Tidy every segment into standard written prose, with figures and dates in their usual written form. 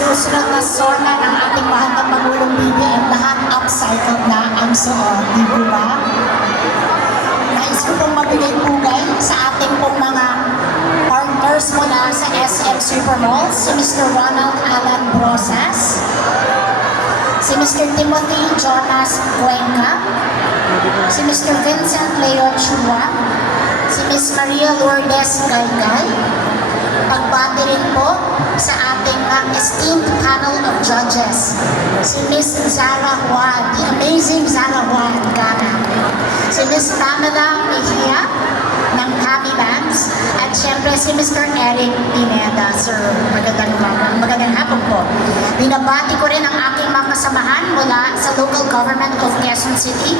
susunod na zona ng ating mahal na Pangulong BBM, lahat upcycled na ang suot, di ba? Nais ko pong mabigay pugay sa ating pong mga partners mula sa SM Supermalls, si Mr. Ronald Alan Brosas, si Mr. Timothy Jonas Cuenca, si Mr. Vincent Leo Chua, si Ms. Maria Lourdes Gaygay. Pagbati rin po sa ating esteemed panel of judges, si Ms. Zara Juan, the amazing Zara Juan Gana, si Ms. Pamela Mejia ng Happy Banks, at syempre si Mr. Eric Pineda. Sir, magandang hapon po. Binabati ko rin ang aking mga kasamahan mula sa local government of Quezon City,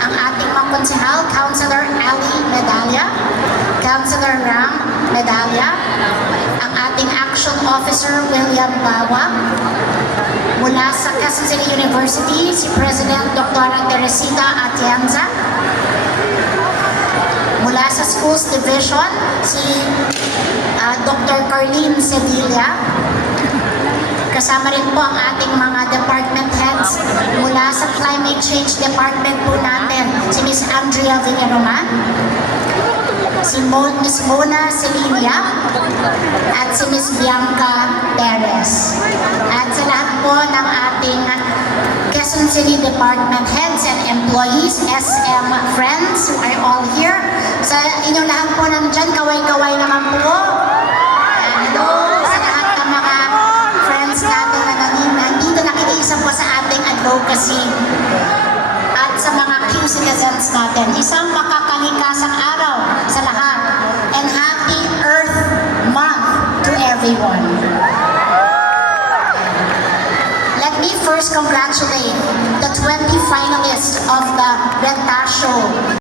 ang ating mga konsehal, Councilor Ali Medalla, Councilor Ram Medalla, ang ating Action Officer William Bawa, mula sa Quezon City University, si President Dr. Teresita Atienza, mula sa Schools Division, si Dr. Carlene Sevilla, kasama rin po ang ating mga department heads mula sa Climate Change Department po natin, si Ms. Andrea Villaroman, si Ms. Mona Celinia, at si Ms. Bianca Perez. At sa lahat po ng ating Quezon City Department heads and employees, SM friends who are all here, sa inyong lahat po nandyan, kaway-kaway naman po. Hello sa lahat ng mga friends natin na nandito nakikiisa po sa ating advocacy at sa mga Q citizens natin. Isang makakalikasang araw sa lahat, and Happy Earth Month to everyone. Let me first congratulate the 20 finalists of the Renta Show.